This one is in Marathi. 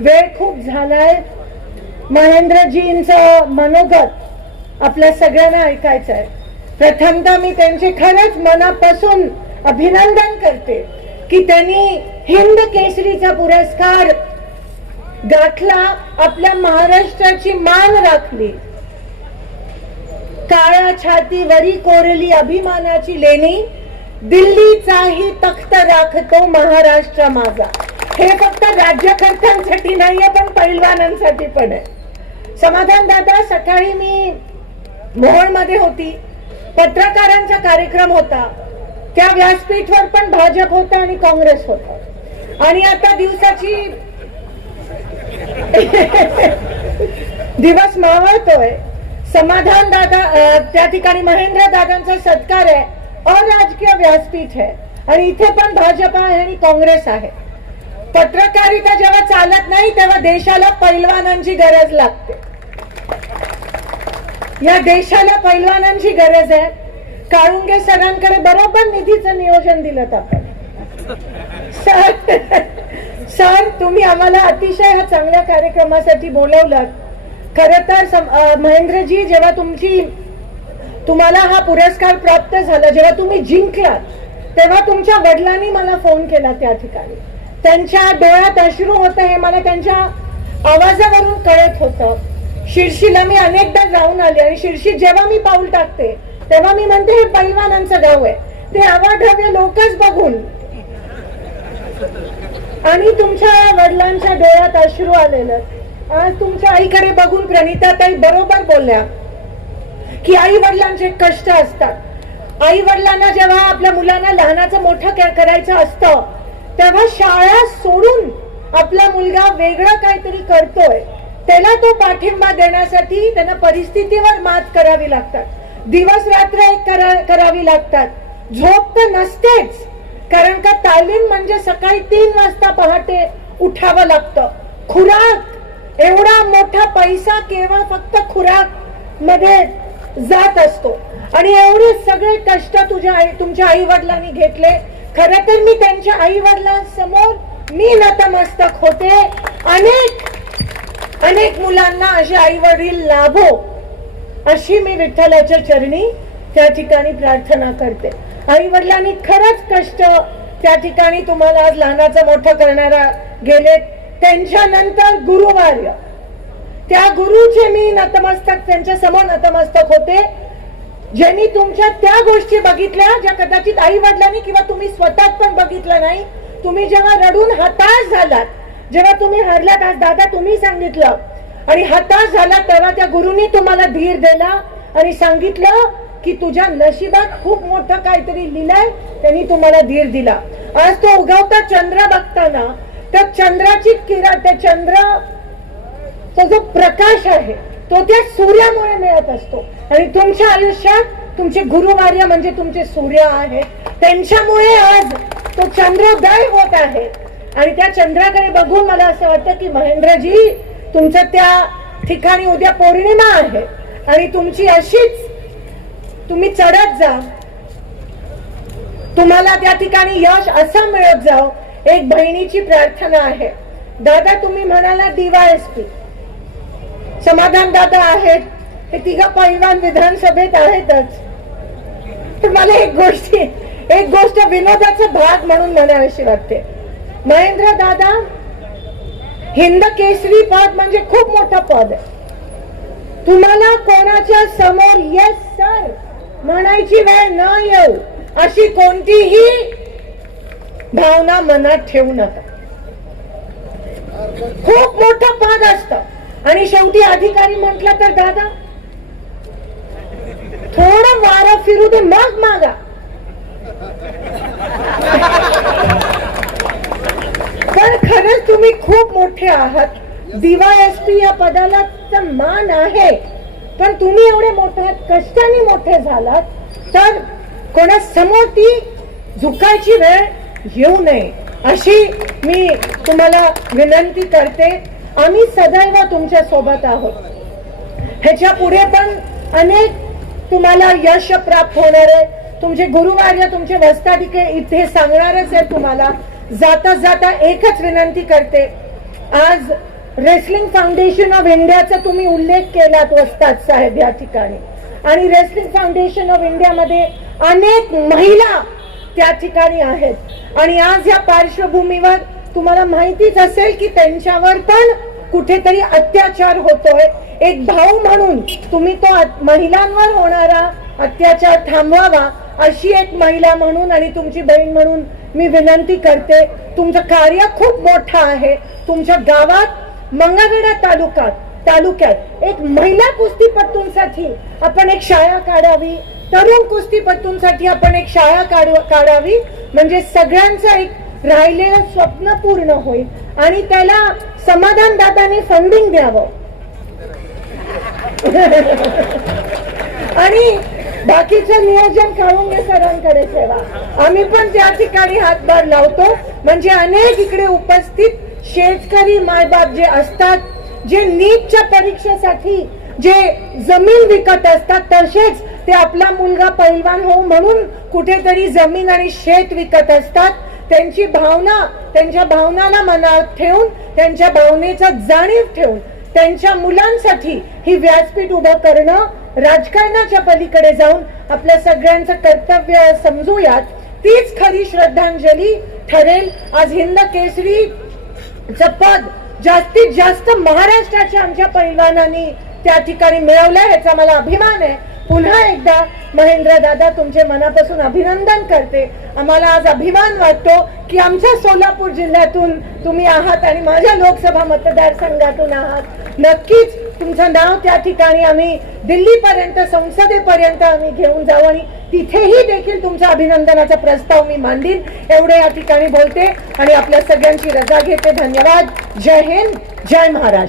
वेळ खूप झालाय. महेंद्रजींचं मनोगत आपल्या सगळ्यांना ऐकायचं आहे. प्रथमतः मी त्यांचे खरंच मनापासून अभिनंदन करते की त्यांनी हिंद केसरीचा पुरस्कार गाठला, आपल्या महाराष्ट्राची मान राखली. काळ्या छातीवरी कोरली अभिमानाची लेणी, दिल्लीचाही तख्त राखतो महाराष्ट्र माझा. हे फक्त राज्यकर्त्यांसाठी नाहीये, पण पैलवानांसाठी पण आहे. समाधान दादा, सकाळी मी मोहोळमध्ये होती, पत्रकारांचा कार्यक्रम होता. त्या व्यासपीठवर पण भाजप होता आणि काँग्रेस होता. आणि आता दिवसाची दिवस मावळतोय. समाधान दादा त्या ठिकाणी महेंद्र दादांचा सत्कार आहे, अराजकीय व्यासपीठ आहे आणि इथे पण भाजप आहे आणि काँग्रेस आहे. पत्रकारिता जेव्हा चालत नाही तेव्हा देशाला पैलवानांची गरज लागते. या देशाला पैलवानांची गरज आहे. काळुंगे सरांकडे बरोबर निधीचं नियोजन दिलं आपण. सर, तुम्ही आम्हाला अतिशय ह्या चांगल्या कार्यक्रमासाठी बोलवलं. खरं तर महेंद्रजी, जेव्हा तुम्हाला हा पुरस्कार प्राप्त झाला, जेव्हा तुम्ही जिंकलात, तेव्हा तुमच्या वडिलांनी मला फोन केला. त्या ठिकाणी त्यांच्या डोळ्यात अश्रू होतं हे मला त्यांच्या आवाजावरून कळत होतं. शिर्शीला मी अनेकदा जाऊन आले आणि शिर्षीत जेव्हा मी पाऊल टाकते तेव्हा मी म्हणते हे पैलवानांचं गाव आहे. ते अवाढव्य लोकच बघून आणि तुमच्या वडिलांच्या डोळ्यात अश्रू आलेलं. आज तुमच्या आईकडे बघून प्रणिताताई बरोबर बोलल्या की आई वडिलांचे कष्ट असतात. आई वडिलांना जेव्हा आपल्या मुलांना लहानाचं मोठं करायचं असतं तेव्हा शाळा सोडून आपला मुलगा वेगळं काहीतरी करतोय, त्याला तो पाठिंबा देण्यासाठी त्यांना परिस्थितीवर मात करावी लागतात. दिवस रात्र एक करावी लागतात. झोप तर नसतेच, कारण का तालीम म्हणजे सकाळी 3 वाजता पहाटे उठावं लागतं. खुराक, एवढा मोठा पैसा केवळ फक्त खुराक मध्ये जात असतो आणि एवढे सगळे कष्ट तुमच्या आई वडिलांनी घेतले. खरं तर मी त्यांच्या आई वडिलांसमोर मी नतमस्तक होते. अनेक मुलांना असे आई वडील लाभो अशी मी विठ्ठलाच्या चरणी त्या ठिकाणी प्रार्थना करते. आई वडिलांनी खरंच कष्ट त्या ठिकाणी तुम्हाला आज लहानाचं मोठं करणारा गेले. त्यांच्यानंतर गुरुवार्य, त्या गुरुचे मी नतमस्तक, त्यांच्या समोर नतमस्तक होते, ज्यांनी तुमच्या त्या गोष्टी बघितल्या ज्या कदाचित आई वडिलांनी किंवा तुम्ही स्वतः पण बघितलं नाही. तुम्ही जेव्हा रडून हताश झालात, जेव्हा तुम्ही हरलात, आज दादा तुम्ही सांगितलं, आणि हताश झाला तेव्हा त्या गुरुनी तुम्हाला धीर दिला आणि सांगितलं की तुझ्या नशिबात खूप मोठं काहीतरी लिहिलंय, त्यांनी तुम्हाला धीर दिला. आज तो उगवता चंद्र बघताना त्या चंद्राची किरण, त्या चंद्राचा जो प्रकाश आहे तो त्या सूर्यामुळे मिळत असतो आणि तुमच्या आयुष्यात तुमचे गुरुवार्य म्हणजे तुमचे सूर्य आहे. त्यांच्यामुळे आज तो चंद्रोदय होत आहे आणि त्या चंद्राकडे बघून मला असं वाटतं की महेंद्रजी, तुमचं त्या ठिकाणी उद्या पौर्णिमा आहे आणि तुमची अशीच तुम्ही चढत जा, तुम्हाला त्या ठिकाणी यश असं मिळत जाओ. एक बहिणीची प्रार्थना आहे. दादा, तुम्ही म्हणाला DYSP, समाधान दादा आहेत, हे तिघं पैलवान विधानसभेत आहेतच. तर मला एक गोष्ट विनोदाचा भाग म्हणून म्हणावीशी वाटते. महेंद्र दादा, हिंद केसरी पद म्हणजे खूप मोठं पद आहे. तुम्हाला कोणाच्या समोर येस सर म्हणायची वेळ न येऊ अशी कोणतीही भावना मनात ठेवू नका. खूप मोठं पद असतं आणि शेवटी अधिकारी म्हटलं तर दादा थोडं वारं फिरू दे मग मागा. पण खरंच तुम्ही खूप मोठे आहात. DYSP या पदाला मान आहे, पण तुम्ही एवढे मोठे कष्टाने मोठे झालात तर कोणासमोर ती झुकायची वेळ येऊ नये अशी मी तुम्हाला विनंती करते. आम्ही सदैव तुमच्या सोबत आहोत. ह्याच्या पुढे पण अनेक तुम्हाला यश प्राप्त होणार आहे. तुमचे गुरुवार्य, तुमचे वस्तादिके इथे सांगणारच आहे तुम्हाला. जाता जाता एकच विनंती करते, आज रेसलिंग फाउंडेशन ऑफ इंडियाचा तुम्ही उल्लेख केलात वस्ताद साहेब या ठिकाणी, आणि रेसलिंग फाउंडेशन ऑफ इंडियामध्ये अनेक महिला त्या ठिकाणी आहेत. आणि आज या पार्श्वभूमीवर तुम्हाला माहितीच असेल की त्यांच्यावर पण कुठेतरी अत्याचार होतोय. एक भाऊ म्हणून तुम्ही तो महिलांवर होणारा अत्याचार थांबवावा अशी एक महिला म्हणून आणि तुमची बहीण म्हणून मी विनंती करते. तुमचं कार्य खूप मोठं आहे. तुमच्या गावात मंगळवेढा तालुक्यात एक महिला कुस्तीपटूंसाठी आपण एक शाळा काढावी, तरुण कुस्तीपटूंसाठी आपण एक शाळा काढावी, म्हणजे सगळ्यांचं एक राहिलेलं स्वप्न पूर्ण होईल. आणि त्याला समाधान दादांनी फंडिंग द्यावं आणि बाकीचं नियोजन काढून सरांकडे ठेवा. आम्ही पण त्या ठिकाणी हातभार लावतो. म्हणजे अनेक इकडे उपस्थित शेतकरी मायबाप जे असतात, जे नीटच्या परीक्षेसाठी जे जमीन विकत असतात, तसेच ते आपला मुलगा पैलवान हो म्हणून कुठेतरी जमीन आणि शेत विकत असतात. त्यांची भावना, त्यांच्या भावनांना मनात ठेवून, त्यांच्या भावनेचा जाणीव ठेवून त्यांच्या मुलांसाठी ही व्यासपीठ उभं करणं राजकारणाच्या पलीकडे जाऊन आपल्या सगळ्यांचं कर्तव्य समजूयात. तीच खरी श्रद्धांजली ठरेल. आज हिंद केसरीचं पद जास्तीत जास्त महाराष्ट्राच्या आमच्या पैलवानांनी त्या ठिकाणी मिळवलंय, ह्याचा मला अभिमान आहे. पुन्हा एकदा महेंद्र दादा तुमचे मनापासून अभिनंदन करते. आम्हाला आज अभिमान वाटतो की आमच्या सोलापूर जिल्ह्यातून तुम्ही आहात आणि माझ्या लोकसभा मतदारसंघातून आहात. नक्कीच तुमचं नाव त्या ठिकाणी आम्ही दिल्लीपर्यंत, संसदेपर्यंत आम्ही घेऊन जाऊ आणि तिथेही देखील तुमच्या अभिनंदनाचा प्रस्ताव मी मांडीन. एवढे या ठिकाणी बोलते आणि आपल्या सगळ्यांची रजा घेते. धन्यवाद. जय हिंद, जय महाराष्ट्र.